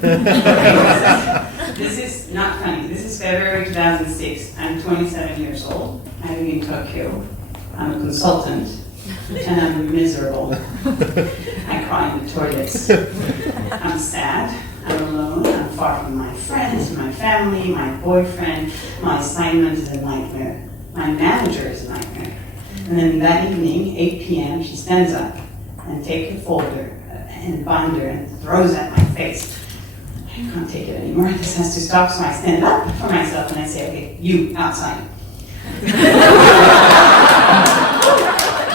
This is not funny. This is February 2006. I'm 27 years old. I live in Tokyo. I'm a consultant, and I'm miserable. I cry in the toilets. I'm sad. I'm alone. I'm far from my friends, my family, my boyfriend. My assignment is a nightmare. My manager is a nightmare. And then that evening, 8 p.m., she stands up and takes a folder and binder and throws at my face. I can't take it anymore. This has to stop, so I stand up for myself and I say, okay, you, outside.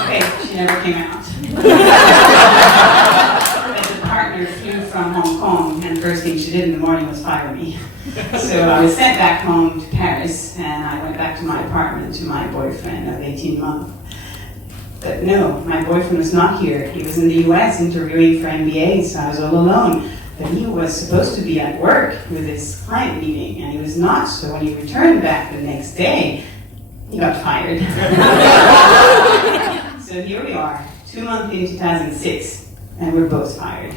Okay, she never came out. But the partner flew from Hong Kong, and the first thing she did in the morning was fire me. So I was sent back home to Paris, and I went back to my apartment to my boyfriend of 18 months. But no, my boyfriend was not here. He was in the US interviewing for MBAs, so I was all alone. But he was supposed to be at work with his client meeting, and he was not. So when he returned back the next day, he got fired. So here we are, 2 months in 2006, and we're both fired.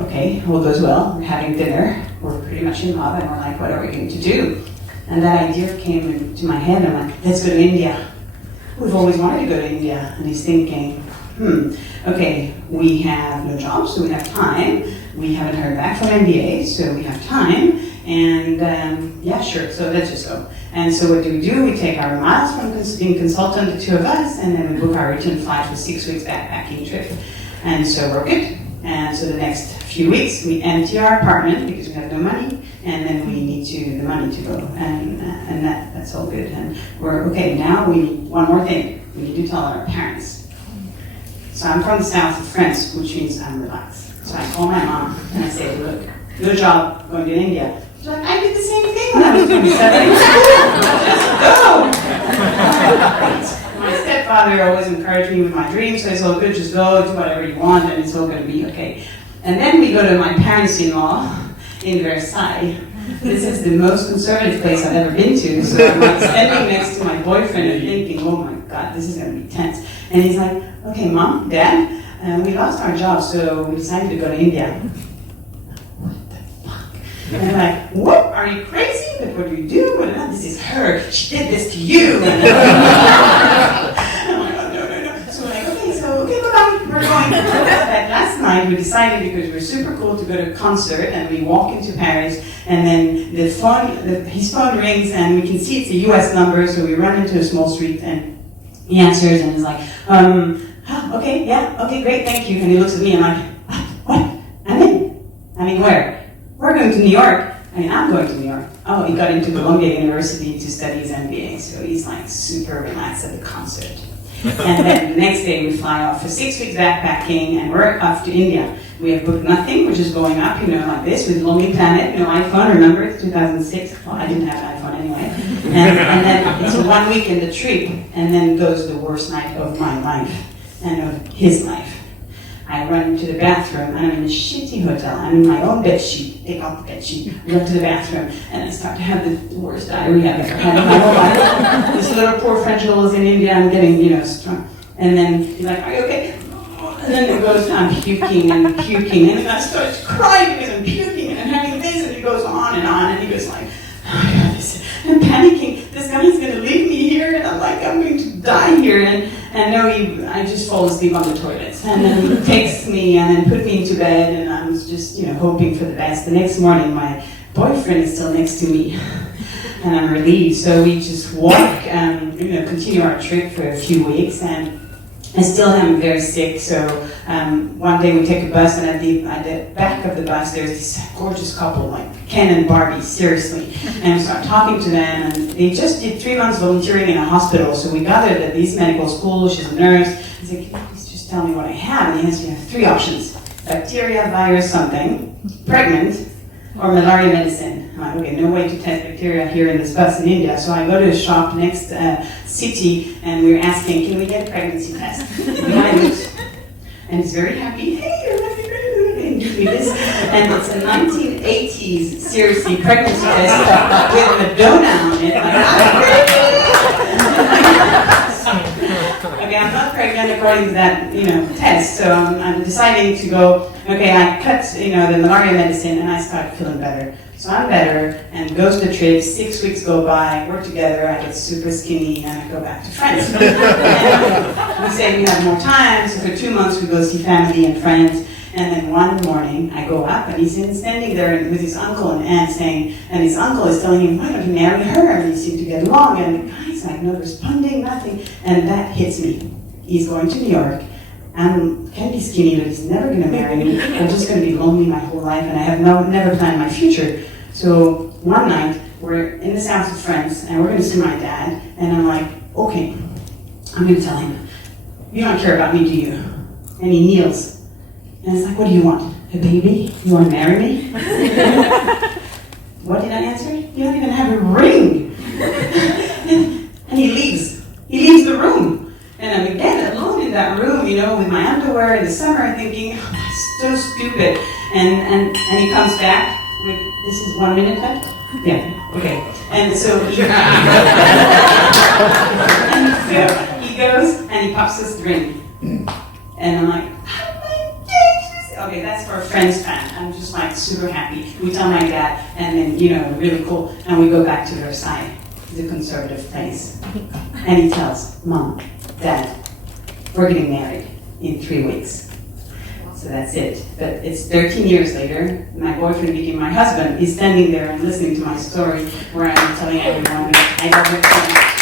Okay, all goes well. We're having dinner. We're pretty much in love, and we're like, what are we going to do? And that idea came into my head. I'm like, let's go to India. We've always wanted to go to India. And he's thinking, okay, we have no job, so we have time. We haven't heard back from MBA, so we have time. And yeah, sure, so let's just go. And so what do? We take our miles from being consultant, the two of us, and then we book our return flight for 6 weeks backpacking trip. And so we're good. And so the next few weeks, we empty our apartment because we have no money, and then we need the money to go, and that's all good. And we're okay. Now we need one more thing. We need to tell our parents. So I'm from the south of France, which means I'm relaxed. So I call my mom and I say, look, no job, going to India. She's like, I did the same thing when I was 27. Just go. My stepfather always encouraged me with my dreams, so it's all good, just go, do whatever you want, and it's all going to be okay. And then we go to my parents-in-law in Versailles. This is the most conservative place I've ever been to, so I'm like standing next to my boyfriend and thinking, oh my God, this is going to be tense. And he's like, okay, Mom, Dad, we lost our job, so we decided to go to India. What the fuck? And I'm like, what? Are you crazy? Like, what do you do? And this is her. She did this to you. And I'm like, oh, no. So we're like, okay, bye-bye, we're going. That last night we decided, because we were super cool, to go to a concert, and we walk into Paris, and then his phone rings, and we can see it's a US number, so we run into a small street, and he answers, and he's like, okay, yeah, okay, great, thank you. And he looks at me, and I'm like, what? I'm in where? We're going to New York. I'm going to New York. Oh, he got into Columbia University to study his MBA, so he's like super relaxed at the concert. And then the next day we fly off for 6 weeks backpacking, and we're off to India. We have booked nothing, we're just going up, like this, with Lonely Planet, iPhone, remember, it's 2006. Well, I didn't have an iPhone anyway. And then it's 1 week in the trip, and then goes the worst night of my life, and of his life. I run into the bathroom, and I'm in a shitty hotel. I'm in my own bed sheet. Take off the bed sheet, run to the bathroom, and I start to have the worst diarrhea I've ever had in my whole life. This little poor French girl is in India, I'm getting, strong. And then he's like, are you okay? And then it goes, I'm puking, and then I start crying because I'm puking, and I'm having this, and it goes on, and he goes like, oh my God, I'm panicking. This guy is going to leave me here, and I'm like, I'm going to die here. And no, I just fall asleep on the toilet. And then he takes me and then put me into bed, and I'm just, hoping for the best. The next morning, my boyfriend is still next to me, and I'm relieved. So we just walk, continue our trip for a few weeks, and I still am very sick. So one day we take a bus, and at the back of the bus, there's this gorgeous couple, like Ken and Barbie, seriously. And we start talking to them, and they just did 3 months volunteering in a hospital. So we gathered at this medical school. She's a nurse. I said, can you please just tell me what I have? And he has, you have 3 options: bacteria, virus, something, pregnant, or malaria medicine. I'm like, okay, no way to test bacteria here in this bus in India. So I go to a shop next city, and we're asking, can we get a pregnancy test? The guy looks, and he's very happy. Hey, you're happy, and give me this. And it's a 1980s, seriously, pregnancy test with Madonna on it. Like, Okay, I'm not pregnant according to that, test. So I'm deciding to go. Okay, I cut, the malaria medicine, and I start feeling better. So I'm better, and go to the trip. 6 weeks go by, we're together. I get super skinny, and I go back to France. And we say we have more time. So for 2 months, we go see family and friends. And then one morning, I go up, and he's standing there with his uncle and aunt and his uncle is telling him, why don't you marry her? And they seem to get along. And the guy's like, not responding, nothing. And that hits me. He's going to New York. I can be skinny, but he's never going to marry me. I'm just going to be lonely my whole life, and I have never planned my future. So one night, we're in the south of France, and we're going to see my dad. And I'm like, okay, I'm going to tell him, you don't care about me, do you? And he kneels. And it's like, what do you want? A baby? You want to marry me? What did I answer? You don't even have a ring. And he leaves. He leaves the room. And I'm again alone in that room, with my underwear in the summer, thinking, oh, so stupid. And he comes back with, this is 1 minute left? Yeah, okay. And so he goes and he pops this ring. And I'm like, okay, that's for a Friends fan. I'm just like super happy. We tell my dad, and then, really cool. And we go back to Versailles, the conservative place. And he tells Mom, Dad, we're getting married in 3 weeks. So that's it. But it's 13 years later. My boyfriend became my husband. He's standing there and listening to my story where I'm telling everyone I love him.